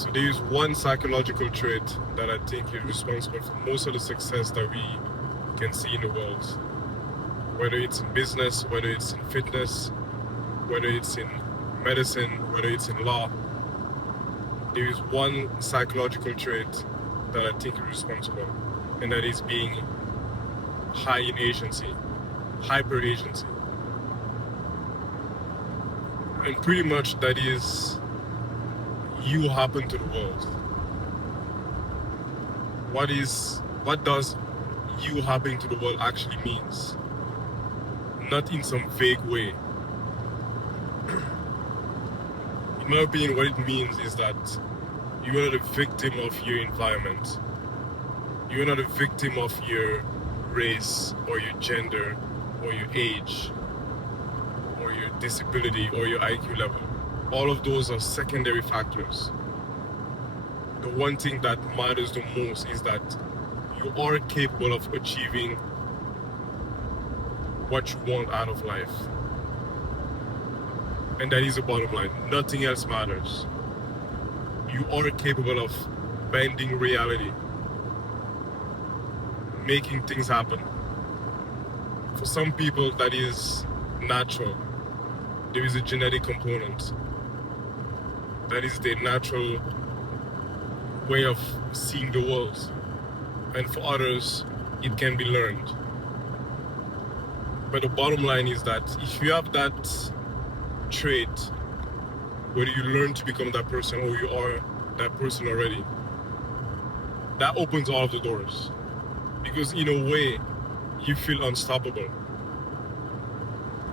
So there is one psychological trait that I think is responsible for most of the success that we can see in the world. Whether it's in business, whether it's in fitness, whether it's in medicine, whether it's in law, there is one psychological trait that I think is responsible, and that is being high in agency, hyperagency. And pretty much that is you happen to the world. What does you happening to the world actually means? Not in some vague way. In my opinion, what it means is that you are not a victim of your environment. You are not a victim of your race or your gender or your age or your disability or your IQ level. All of those are secondary factors. The one thing that matters the most is that you are capable of achieving what you want out of life. And that is the bottom line. Nothing else matters. You are capable of bending reality, making things happen. For some people, that is natural. There is a genetic component. That is their natural way of seeing the world. And for others, it can be learned. But the bottom line is that if you have that trait, whether you learn to become that person or you are that person already, that opens all of the doors. Because in a way, you feel unstoppable.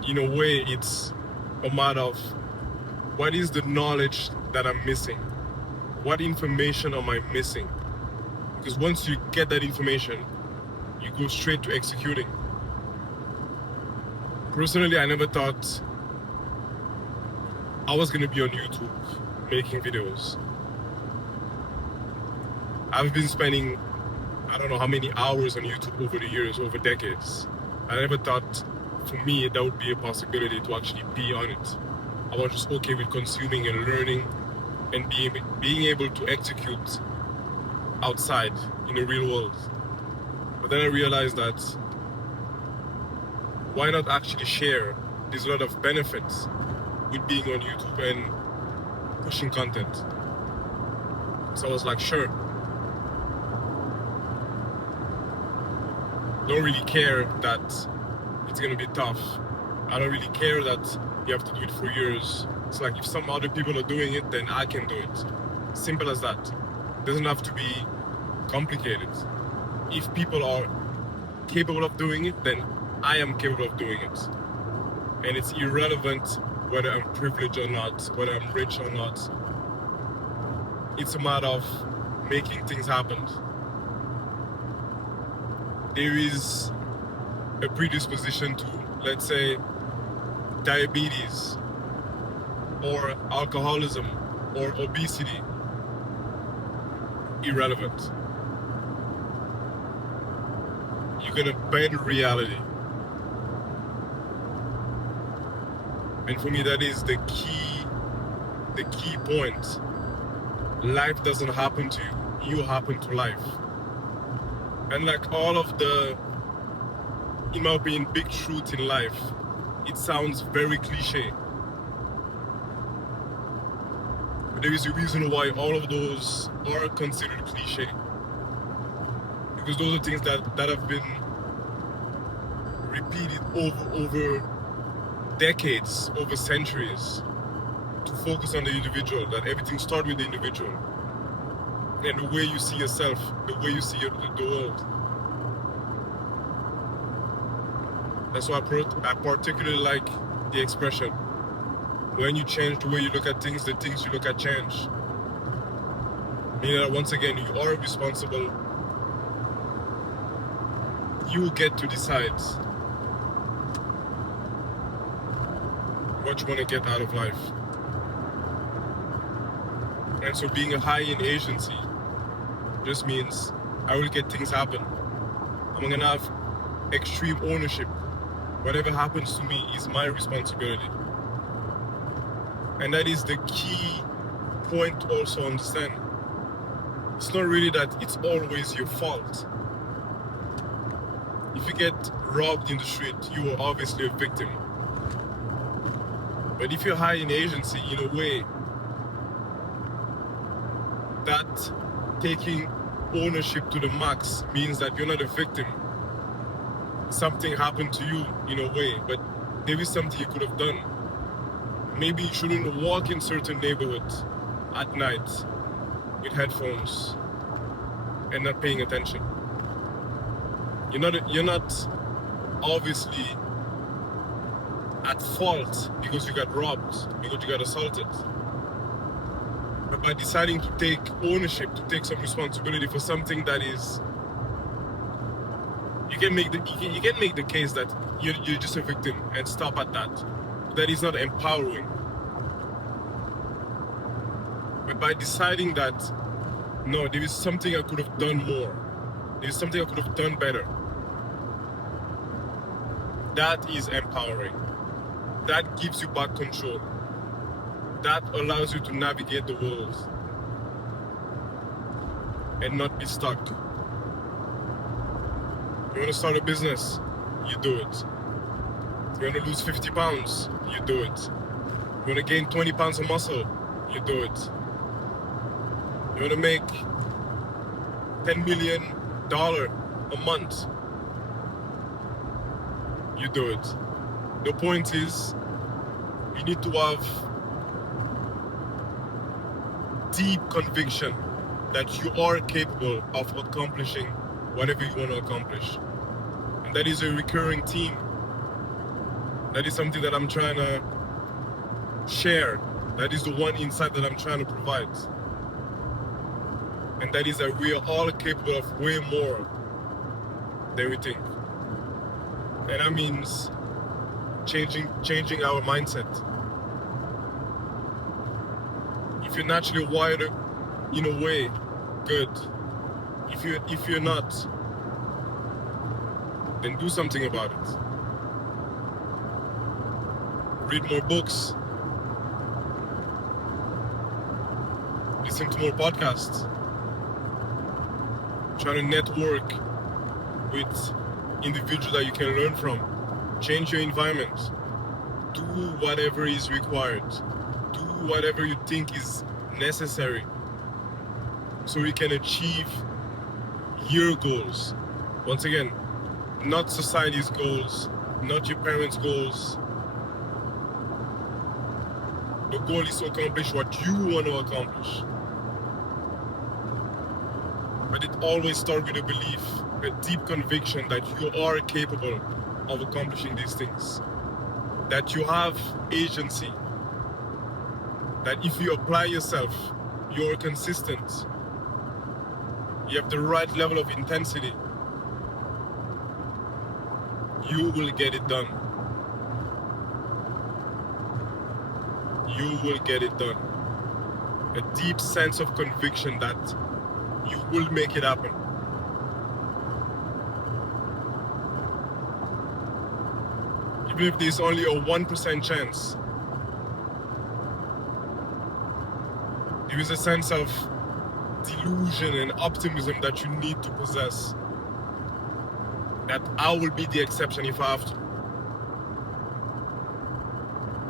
In a way, it's a matter of what is the knowledge that I'm missing? What information am I missing? Because once you get that information, you go straight to executing. Personally, I never thought I was going to be on YouTube making videos. I've been spending, I don't know how many hours on YouTube over the years, over decades. I never thought for me that would be a possibility to actually be on it. I was just okay with consuming and learning and being able to execute outside in the real world. But then I realized that why not actually share? There's a lot of benefits with being on YouTube and pushing content. So I was like, sure. Don't really care that it's gonna be tough. I don't really care that you have to do it for years. It's like if some other people are doing it, then I can do it. Simple as that. It doesn't have to be complicated. If people are capable of doing it, then I am capable of doing it. And it's irrelevant whether I'm privileged or not, whether I'm rich or not. It's a matter of making things happen. There is a predisposition to, let's say, diabetes or alcoholism or obesity. Irrelevant. You're gonna bend reality. And for me, that is the key point. Life doesn't happen to you, you happen to life. And like all of the, in my opinion, big truths in life, it sounds very cliche. But there is a reason why all of those are considered cliche. Because those are things that have been repeated over decades, over centuries, to focus on the individual, that everything starts with the individual. And the way you see yourself, the way you see the world. That's why I particularly like the expression, when you change the way you look at things, the things you look at change. Meaning that once again, you are responsible. You get to decide what you want to get out of life. And so being a high in agency just means I will get things happen. I'm going to have extreme ownership. Whatever happens to me is my responsibility. And that is the point to also understand. It's not really that it's always your fault. If you get robbed in the street, you are obviously a victim. But if you're high in agency, in a way, that taking ownership to the max means that you're not a victim. Something happened to you in a way, but there is something you could have done. Maybe you shouldn't walk in certain neighborhoods at night with headphones and not paying attention. You're not obviously at fault because you got robbed, because you got assaulted. But by deciding to take ownership, to take some responsibility for something that is, you can make the case that you're just a victim and stop at that. That is not empowering. But by deciding that, no, there is something I could have done more, there is something I could have done better, that is empowering. That gives you back control. That allows you to navigate the world and not be stuck. You want to start a business, you do it. You want to lose 50 pounds, you do it. You want to gain 20 pounds of muscle, you do it. You want to make $10 million a month, you do it. The point is, you need to have deep conviction that you are capable of accomplishing whatever you want to accomplish. And that is a recurring theme. That is something that I'm trying to share. That is the one insight that I'm trying to provide. And that is that we are all capable of way more than we think. And that means changing our mindset. If you're naturally wired in a way, good. If you're not, then do something about it. Read more books. Listen to more podcasts. Try to network with individuals that you can learn from. Change your environment. Do whatever is required. Do whatever you think is necessary so you can achieve your goals. Once again, not society's goals, not your parents' goals. The goal is to accomplish what you want to accomplish. But it always starts with a belief, a deep conviction that you are capable of accomplishing these things. That you have agency. That if you apply yourself, you're consistent. You have the right level of intensity. You will get it done. You will get it done. A deep sense of conviction that you will make it happen. Even if there's only a 1% chance, there is a sense of delusion and optimism that you need to possess. That I will be the exception if I have to.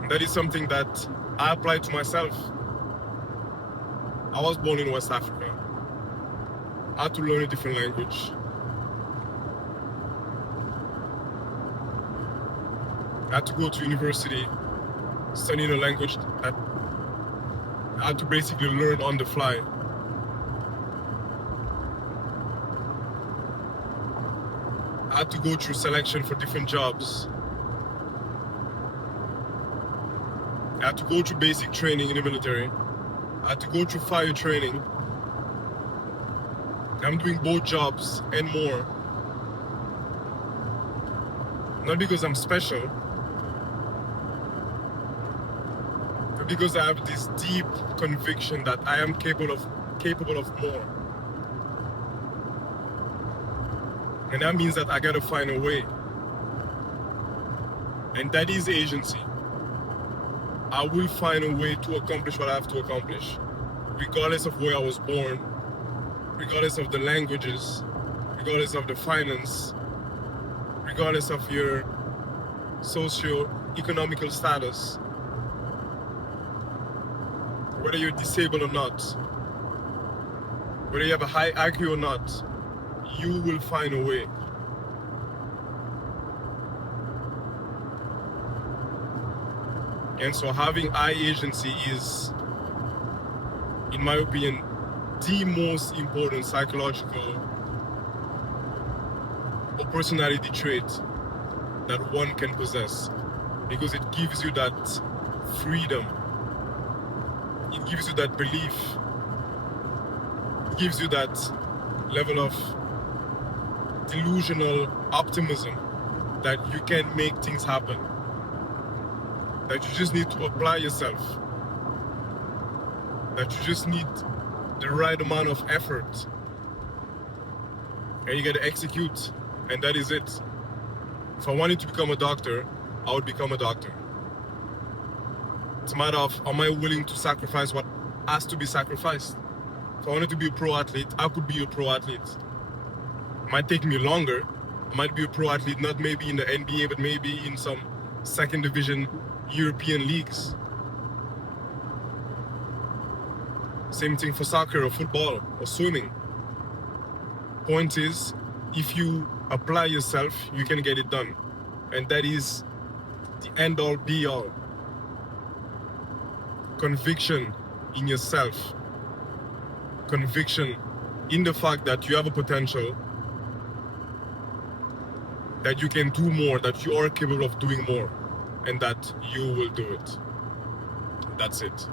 And that is something that I apply to myself. I was born in West Africa. I had to learn a different language. I had to go to university, studying a language that I had to basically learn on the fly. I had to go through selection for different jobs. I had to go through basic training in the military. I had to go through fire training. I'm doing both jobs and more. Not because I'm special, but because I have this deep conviction that I am capable of more. And that means that I gotta find a way. And that is agency. I will find a way to accomplish what I have to accomplish. regardless of where I was born, regardless of the languages, regardless of the finance, regardless of your socio-economical status, whether you're disabled or not, whether you have a high IQ or not, you will find a way. And so having high agency is, in my opinion, the most important psychological or personality trait that one can possess, because it gives you that freedom, it gives you that belief, it gives you that level of delusional optimism that you can make things happen, that you just need to apply yourself, that you just need the right amount of effort, and you got to execute, and that is it. If I wanted to become a doctor, I would become a doctor. It's a matter of, am I willing to sacrifice what has to be sacrificed? If I wanted to be a pro athlete, I could be a pro athlete. It might take me longer. I might be a pro athlete, not maybe in the NBA, but maybe in some second division European leagues. Same thing for soccer or football or swimming. Point is, if you apply yourself, you can get it done. And that is the end all be all. Conviction in yourself. Conviction in the fact that you have a potential, that you can do more, that you are capable of doing more, and that you will do it. That's it.